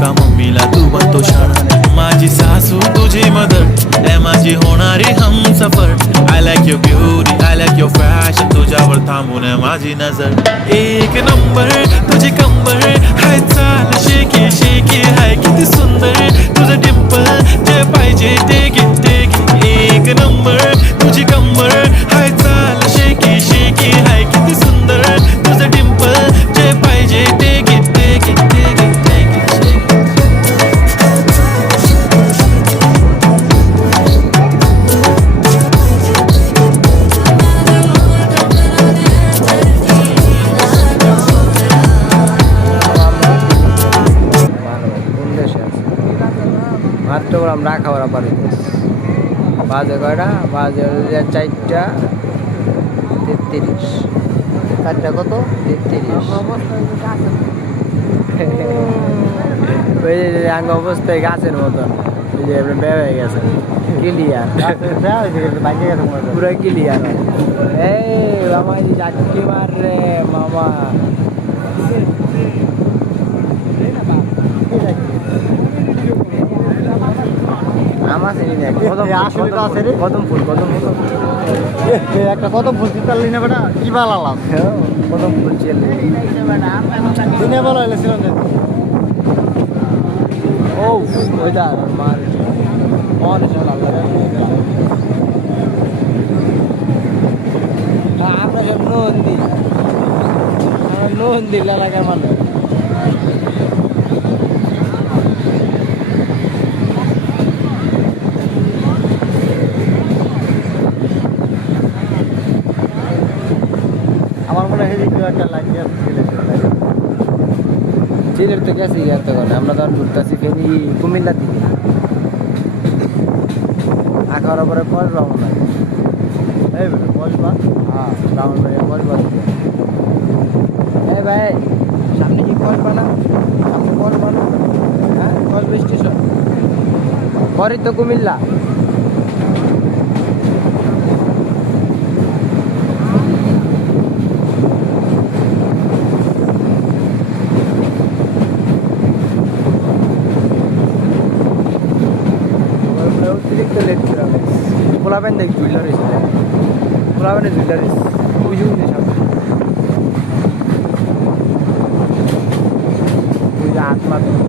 का मम्मीला तू बनतो शाणा माझी सासू तुझी मदर ए माझी होणारी Humsafar I like your beauty I like your fashion तुझ्यावर थांबून आहे माझी नजर एक नंबर तुझी कंबर हाय चाल शेकी शेकी हाय किती सुंदर तुझं डिंपल जे पाहिजे ते घे एक नंबर तुझी कंबर हाय चाल शेकी शेकी हाय किती सुंदर तुझं डिंपल जे पाहिजे ते घे মাত্র আমরা খাবার পারি বাজে কয়টা বাজে 4টা 33 4টা কত 33 ওই যে আঙ্গ অবস্থায় গাছের মতন ওই যে বে হয়ে গেছে ক্লিয়ার পুরো ক্লিয়ার এই মামা এই চাটকি মার রে মামা আমার কদম ফুল একটা কদম ফুল চিন্তা না বেটা কি ভালো কদম ফুল চিনে ভালো হয়েছিল ও ওইটা মার আমরা সব নন্দি এলাকার মানুষ সিলেট তো গেছি এতক্ষণ আমরা তো ঘুরতেছি ফেরি কুমিল্লার দিকে আঁকার পরে কসবা মনে হয় এই কসবা হ্যাঁ ব্রাহ্মণবাড়িয়া কসবা দিকে এই ভাই সামনে কি কসবা না সামনে কসবা না হ্যাঁ কসবা স্টেশন পরই তো কুমিল্লা পোলাবেন দেখ জুয়েলারিস পোলাবেনের জুয়েলারিস বুঝুন